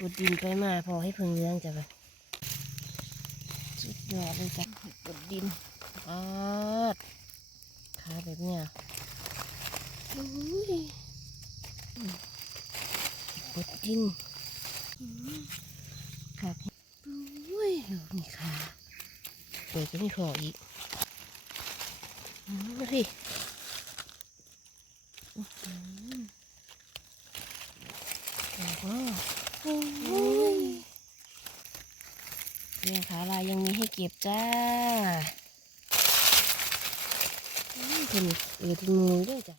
กดดินไปมาพอให้เพิ่งเลี้ยงจ้ะไปสุดยอดเลยจ้ะกดดินอาดขาแบบเนี้ยอุ้ยกดดินขาอุ้ยดูนี่ขาเปิดก็ไม่พออีกอืมมาพี่อื้อหือโอ้โหโอ้ยเรียงขาลายยังมีให้ เก็บจ้าเพิ่นเออที่มือด้วยจ้ะ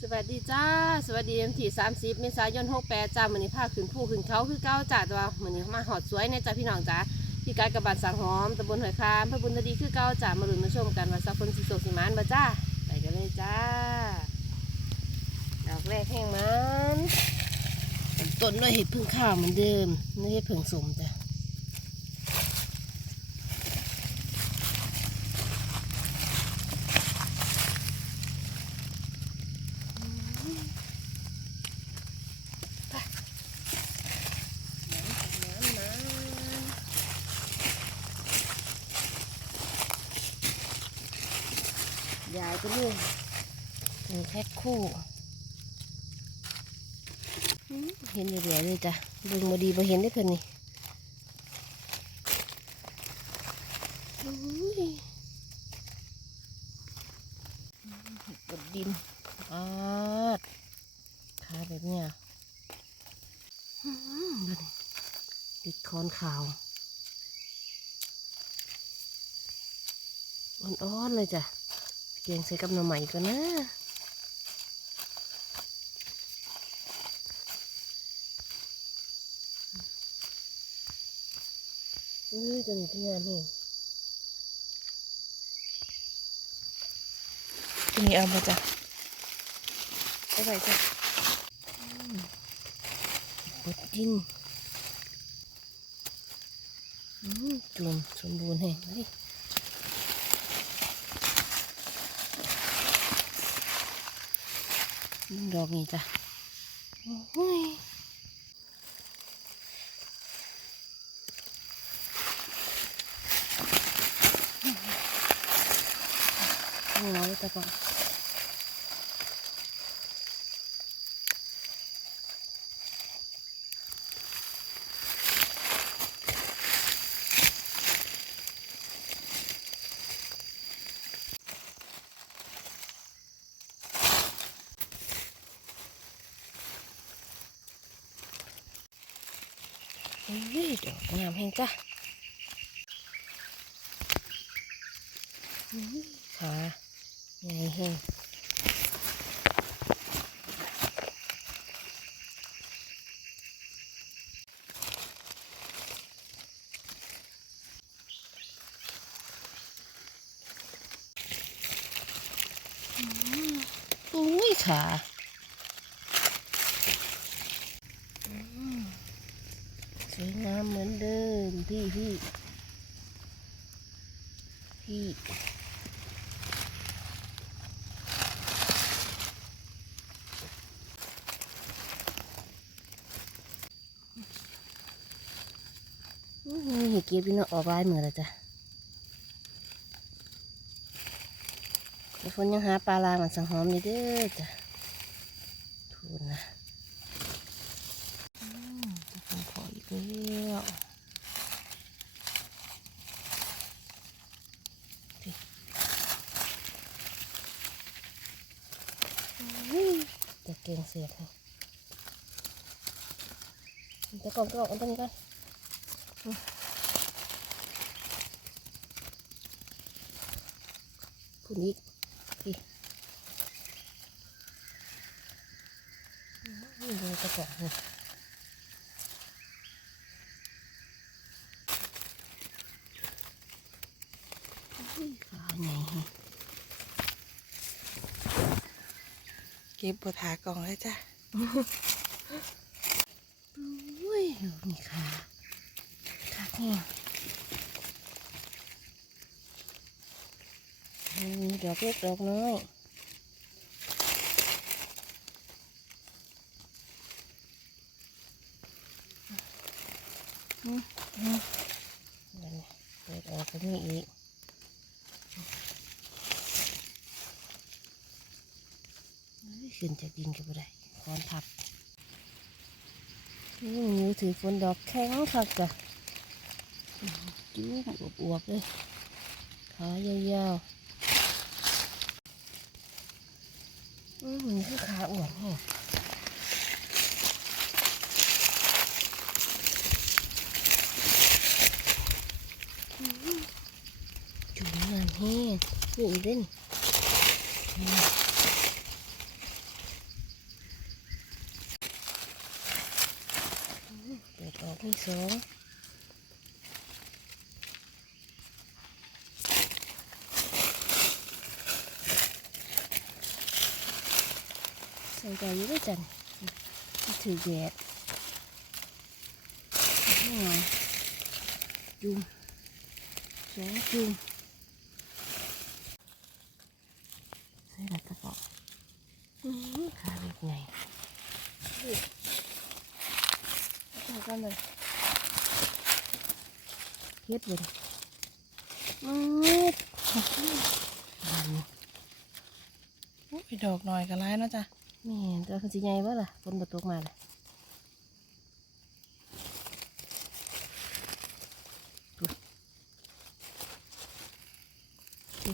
สวัสดีจ้า สวัสดีเอ็มทีสามสิบเมษายนหกแปดจ้ามือนี้พาขึ้นผู้ขึ้นเขาคือเก้าจ้าตัวมือนี้มาหอดสวยในจ้าพี่น้องจ้าพี่กายกระบาดสังหอมตำบลหอยคามพระบุญทดีคือเก้าจ้ามาลุ้นมาชมกันว่าสักคนสิโศกสิมานบ่จ้าไปกันเลยจ้าดอกแรกแห้งมันต้นด้วยเห็ดพึ่งข้าวเหมือนเดิมไม่ใช่พึ่งสมจ้ะยายก็เลยเป็นแคู่เห็นอยู่เดี๋ยวเลยจ้ะเบิ่งมาดีมาเห็นได้เพิ่นนี่บดดินอาดขาแบบเนี้ยติดคอนขาวอ่อนๆเลยจ้ะเกียงใส่กับหน่อใหม่ก่อนนะ เอ้ยจนที่งานเองทีนี้เอามาจ้ะเอาไปจ้ะอืมบดดินอืมจุ่มสมบูรณ์แห่งเลยอืมดอกนี้จ้ะโอ้ย หัวเลยแต่ก่ อนอุ้ยดอกงามแห้งจ้ะอุ้ยขาใหญ่แห้งอืมอุ้ยขาอืมสวยงามเหมือนเดิมพี่พี่พี่ นี่เก็บพี่น้องออกลายมือแล้วจ้ะฝนยังหาปลาลามันสังหอมอยู่เด้อจ้ะทูนนะอืมจะคงพออีกแล้วอุ้ยจะเก่งเสียดให้แต่ก่อนก็ออกอันนี้ก่อน คุณอีกนี่ดูตะกอนนี่อุ้ยขาใหญ่เก็บบทหากล่องเลยจ้ะอุ้ยนี่ขาขาแห้ง มีดอกเล็กดอกน้อยนั่เปิดออกก็มีอีกเอ้ยขึ้นจากดินก็บ่ได้คอนทับนี่มันอถือฝนดอกแข็งคักกะจุ้มอวบๆเลยขายาวๆ อืมมันคือขาอวบแฮะจุ่มงานแห้งนี่อีกเด้นนี่อืมเปิดออกมีสอง ใส่ใจอยู่ด้วยจันนี่ถือแดดนี่ไงจุ่มสองจุ่มใส่แบบกระเป๋าอื้อขาเล็กไงดูเอากันเลยเฮ็ดเลยอืดอันนี้โอ้ยดอกหน่อยก็ร้ายเนาะจ้ะ แม่ตัวคือสิใหญ่บ่ล่ะฝนบ่ตกมาเล่ะดูดู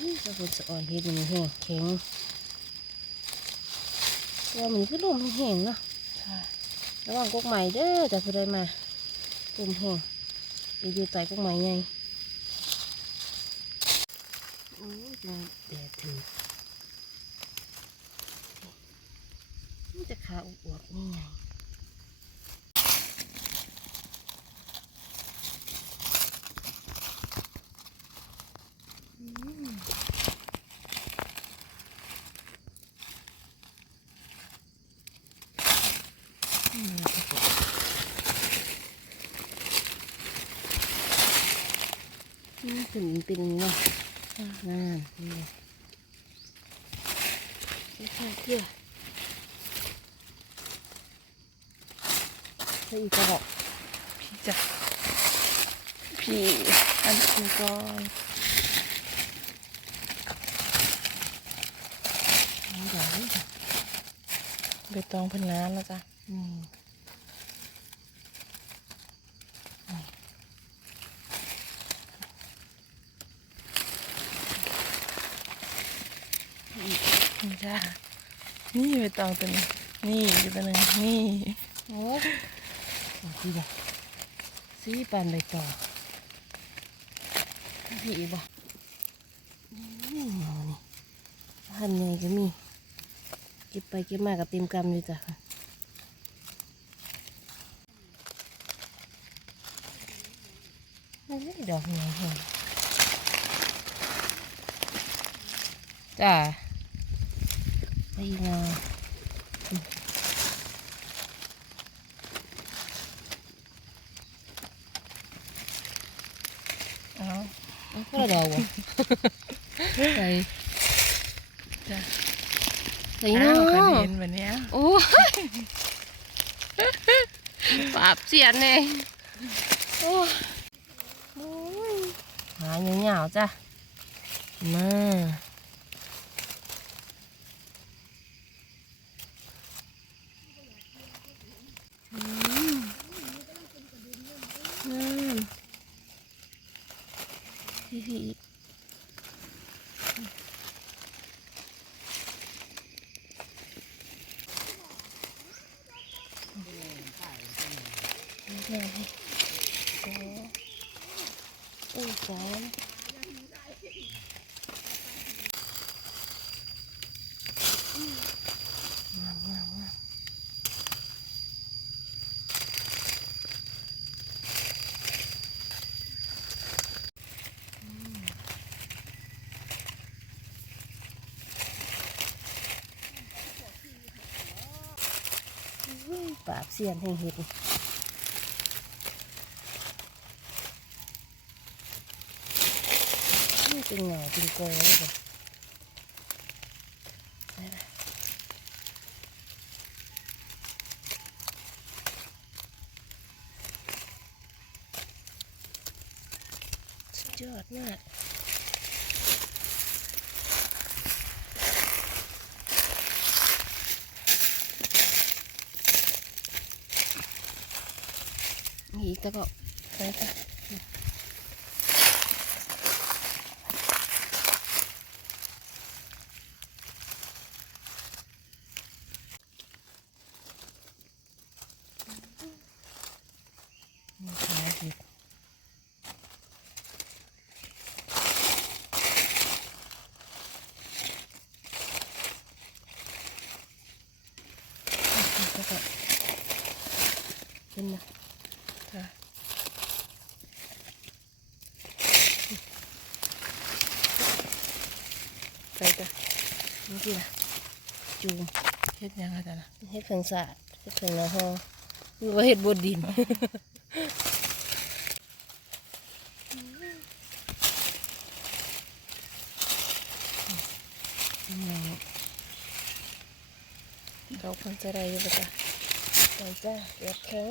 อื้อถ้าฝนสะอ่อนเฮ็ดมันแห้งแข็ง ตัวมันคือลมแห้งๆเนาะค่ะระวังกกใหม่เด้อจะผู้ใดมาลมแห้งไปอยู่ใต้กกใหม่ไงโอ้ยจังแดดถือนี่จะขาอวบๆนี่ไง เป็นเป็นอย่างนี้เนาะนั่นนี่ไงเที่ยวเที่ยวใส่อีกกระบอกพี่จ้ะพี่อันคือก่อนนี่เดี๋ยวนี่จ้ะใบตองเพันน้ำแล้วจ้ะอืมอีก นี่ จ้ะนี่ใบตองตัวนี้ นี่อยู่ตัวหนึงนี่โอ้เอาพี่บ่สีปานใบตองพี่อีกบ่อืมานี่หันไงก็มี เก็บไปเก็บมากับเต็มกำอยู่จ้ะเฮ้ยดอกไงเหรอจ้า ไปอีกเงาเอาเอาคนละดอกบ่ใส่จ้ะใส่อ้าเนาวคันะเห็นแบบเนี้ยโอ้ยปราบเสียนเลยโอ้ยโอ้ยหาเหงาๆจ้ะมาอืมนั่น พี่พี่ เสียนแห่งเห็ดนี่เป็นเหงาเป็นกอเลยค่ยอดมาก มีอีกแต่ก็ไปค่ะมีขาอีแล้วก็เป็นนะ ค่ะ ไปจ้ะ นี่สิล่ะจูมเฮ็ดยังไงจ้ะนะเฮ็ดเพิ่งสะอาดเฮ็ดเพิ่งละหอหรือว่าเฮ็ดบดดินเขาคนจะได้อยู่ปะจ้ะไปจ้าเดี๋ยวแข็ง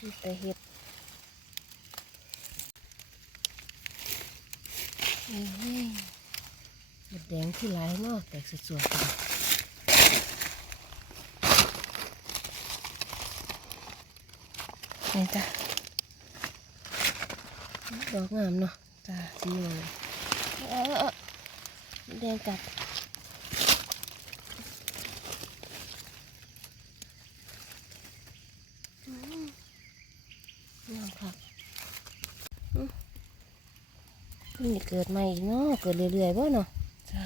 นี่แต่เฮ็ด เอ้ยหมดแดงที่หลายเนาะแตกสวยๆนนี่จ้ะดอกงามเนาะจ้ะสีเออเออแดงกัดอืมงามครับอืม เพิ่งจะเกิดใหม่อีกเนาะเกิดเรื่อยๆบ่เนาะจ้ะ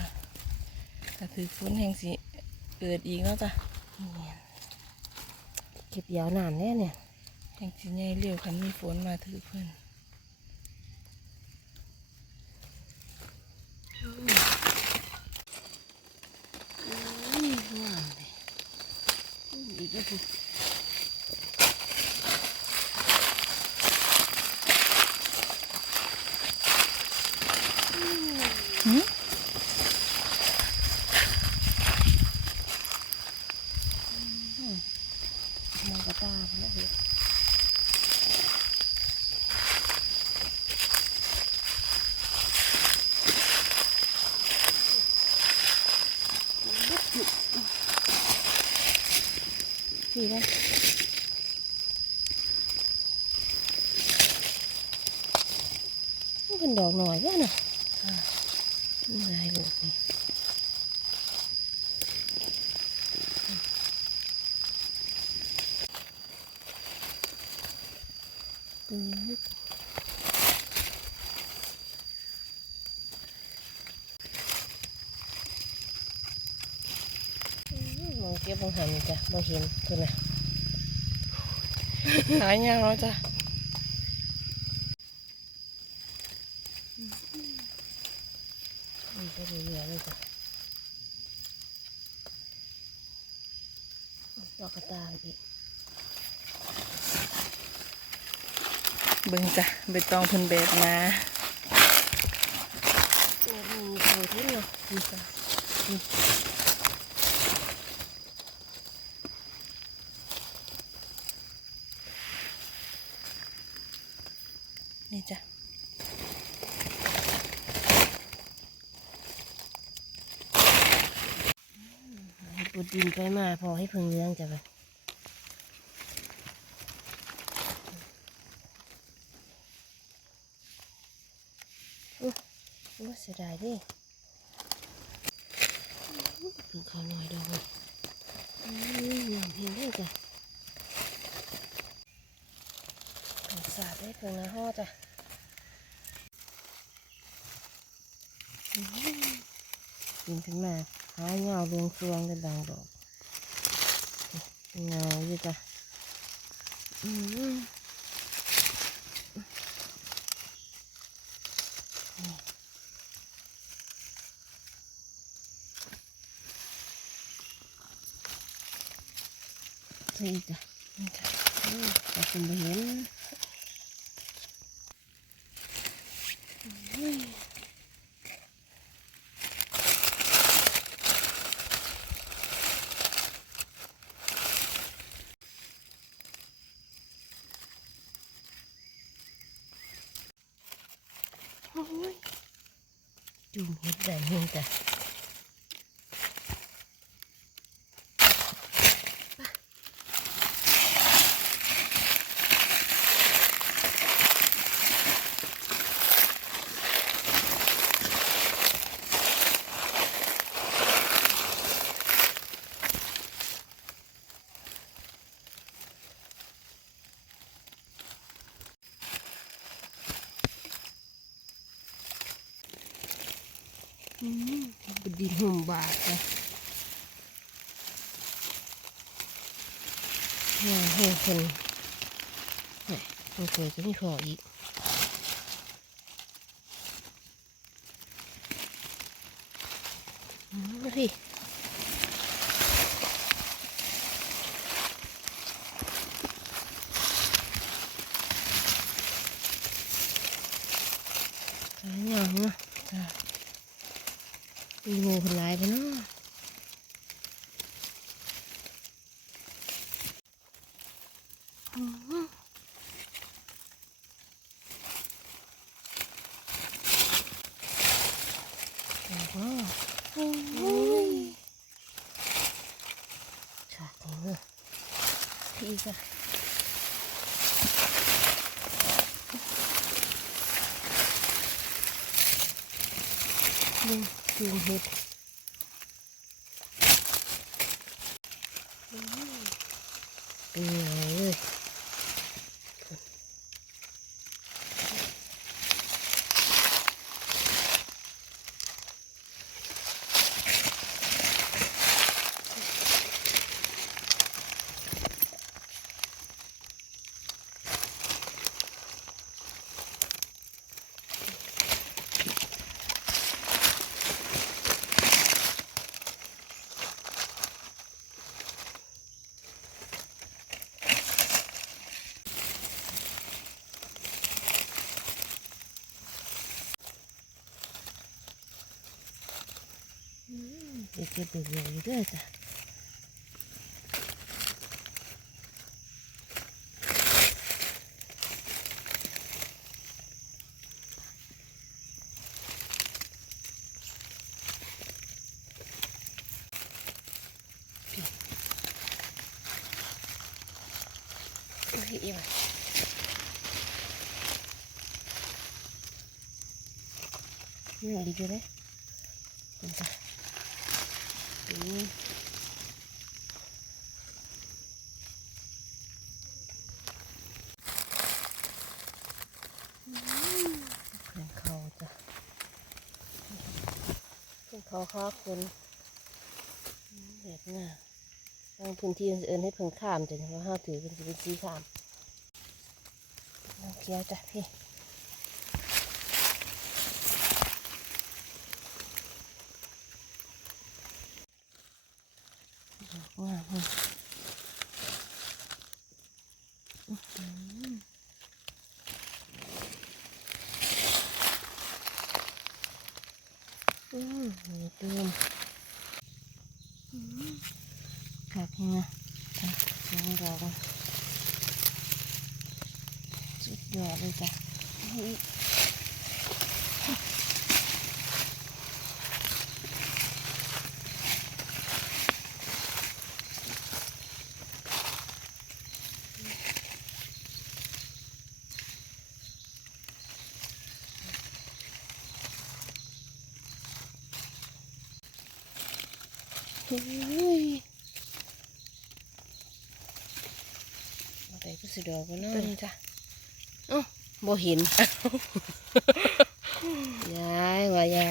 ก็ถือฝนแห่งสิเกิดอีกแล้วจ้ะเก็บยาวนานแล้วเนี่ยแห่งสิใหญ่เร็วคันมีฝนมาถือเพิ่นอืมงามเลยอืมอีกแล้วสิ หืม มองกระตาพุ่นนะเห็ดนี่ได้มัน เป็นดอกหน่อยก็น่ะค่ะนี่ลายลูกนี่อืมมองเก็บบางหันจ้ะบ่เห็นเพิ่นน่ะหายยังแล้วจ้ะ มันไปเรื่อยๆเลยจ้ะดอกกระตายอีก เบิ่งจ้ะใบตองเพิ่นแบบมาโอ้มีเขาที่เนาะนี่จ้ะปุดดินไปมาพอให้พิ่งเลี้ยงจ้ะไปอุ๊ย อุ๊ยเสียดายดิเพิ่งเขาหน่อยดอกเลยอืมงามเห็นได้จ้ะเพิ่งสาดได้เพิ่งนะห่อจ้ะกินขึ้นมาหาเงาเรืองซวงกันดังดอกเงาอยู่จ้ะอืม นี่จ้ะแต่คุณเห็นจูงเห็ดได้เฮงจ้ะ เนี่ยเฮ้ยคนเคนเคยก็ไม่พออีกอืมมาพี่สายงามเนะจ้ะมีงูคนร้ายไปเนาะอื้อหือโอ้โหโอ้ยขาดนี่เนอะพี่ จ้ะดูดูเห็ดเป็นไงเลยเด็กเก็บเบื่ออยู่ด้ว ยจ้ะโอ้ยอีว่ะนี่ดีจังเลยคุณจ้ะ อืมเพื่อนเขาจ้ะเพื่อนเขา คนแบบน่ะบางพื้นที่เอินให้เพิ่งข้ามจ้ะเพราะห้าถือเป็นสิเป็นสีข้ามน้ำเคี้ยวจ้ะพี่ดอกงามเลยอื้อหืออืมมีเติมอืมกักยังไงจ้ะสองดอกอะสุดยอดเลยจ้ะเฮ้ย เฮ้ยมาไปก็สิดอกกันเนาะตัวนี้จ้ะบ่เห็นยายว่ายา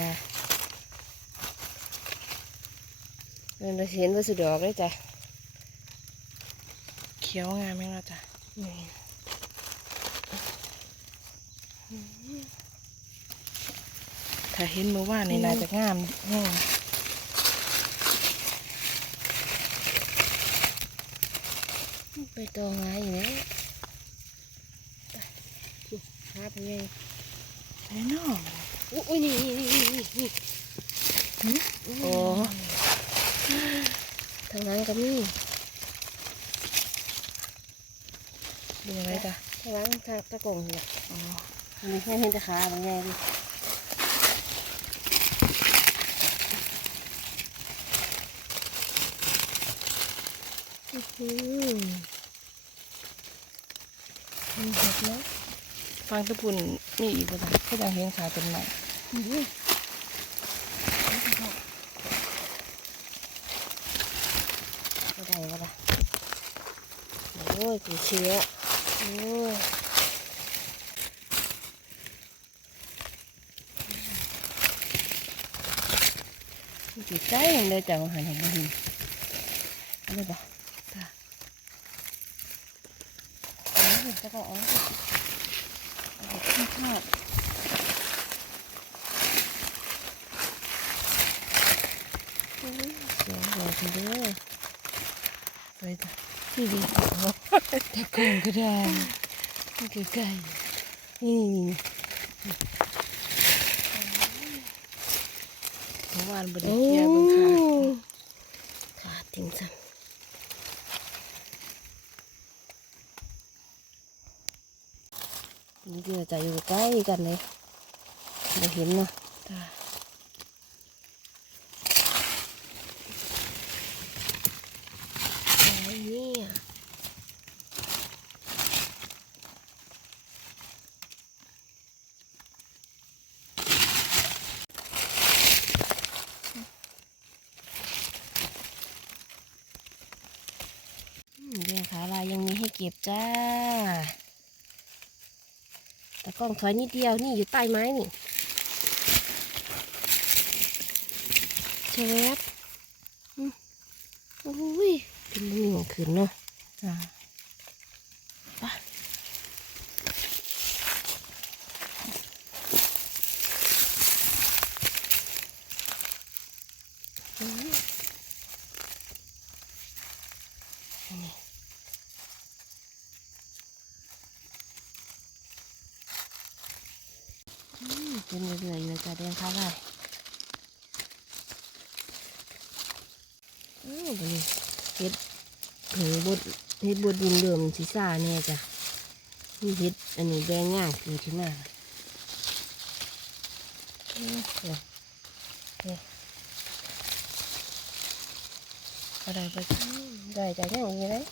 เงินเราเห็นว่าสุดดอกเลยจ้ะเขียวงามไหมล่ะจ้ะนี่ถ้าเห็นเมื่อวานนี่น่าจะงามแน่ไไยตองไงอยู่แล้วภาพไงใช่นอกอ้ยนี่นี่นี่โอ้ทางนั้นก็มีดูอะไรจ้ะทางนั้นทางตะกงเนี่ยอ๋อนี่แค่เห็นแต่ขาบางไงดิอือ มีเห็ดแล้วฟังตะปุ่นนี่อีกบ่จ้ะก็ยังเห็นขาเป็นใหม่นี่ก็ได้ก็ได้โอ้ยกูเชื้อโอ้ยสิใกล้ยังได้จังหันของบ่เห็นเอะไรบ่จ้ะ เอาเห็ด จะก็อาเอขึ้นทอดโอ้ยเสียงหัวทีเด้อสวยจ้ะนี่ดีแต่กงก็ได้นี่คือไก่นี่นี่นี่เมื่อวานบ่ได้โอ้เคลียร์เบิ่งขา ขาดจริงจังนี่ เดี๋ยวจะอยู่ใกล้กันเลยเราเห็นเนาะจ้ะอะไรเนี่ยอืมเรื่องขาลายยังมีให้เก็บจ้า แต่ กล้องถอยนิดเดียวนี่อยู่ใต้ไม้นี่เชฟอืมโอ้ยเป็นหนึ่งขืนเนาะอ่า ไปอืมนี่อืมเป็นเรื่อยๆอยู่จ้ะเดียงค่ะไรอ้าวบัดนี้เฮ็ดเผือบดเฮ็ ดินเดิมสีซ่าแน่จ้ะมีเฮ็ดอันนี้แดงย่างเกิดขึ้นมาอืมเดี๋ยวก็ได้ไปอืมได้จางอย่างนี้เลย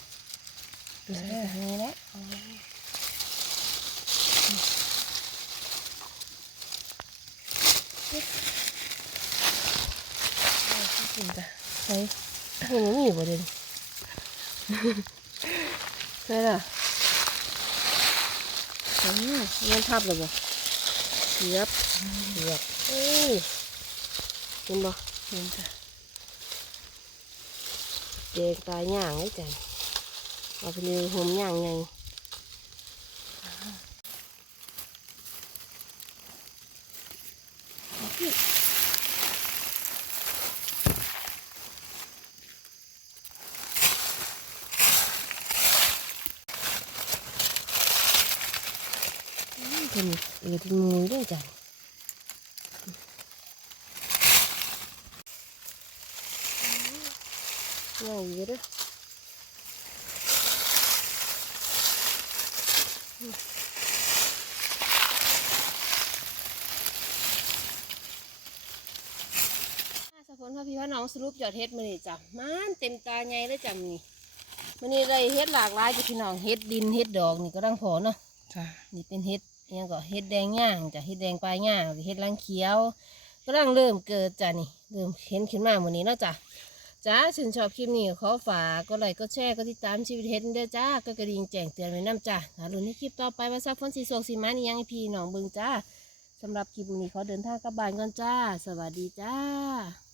ดูสิแบบนี้แหละกินจ้ะไปเห็นมันมีอยู่บ่เด่น ใช่ล่ะอืมเงินทับเลยบ่เสียบเสียบเอ้ยเห็นบ่เห็นจ้ะแดงตายย่างไว้จ้ะเอาไปเลยห่มย่างไงอืมเป็นเออเป็นมูด้วยจ้ะ ง่ายอยู่เด้อสะพนพ่อพี่ว่าน้องสรุปยอดเฮ็ดมื้อนี้จ้ะมันเต็มตาใหญ่เลยจ้ะมื้อนี้มื้อนี้ได้เฮ็ดหลากหลายจ้ะพี่น้องเฮ็ดดินเฮ็ดดอกนี่ก็ดังพอเนาะจ้ะนี่เป็นเฮ็ดอิหยังก็เฮ็ดแดงย่างจ้ะเฮ็ดแดงปลายย่างเฮ็ดลังเขียวก็ดังเริ่มเกิดจ้ะนี่เริ่มเห็นขึ้นมามื้อนี้เนาะจ้ะ จ้าชื่นชอบคลิปนี้ขอฝากก็ไลค์ก็แชร์ก็ติดตามชีวิตเฮ็ดเด้อจ้าก็กระดิ่งแจ้งเตือนไว้นํจ้าหาลุ้นในคลิปต่อไปว่าซักฝนสีสวกสีมันยังพี่น้องบึงจ้าสำหรับคลิปนี้ขอเดินทางกลับบ้านก่อนจ้า สวัสดีจ้า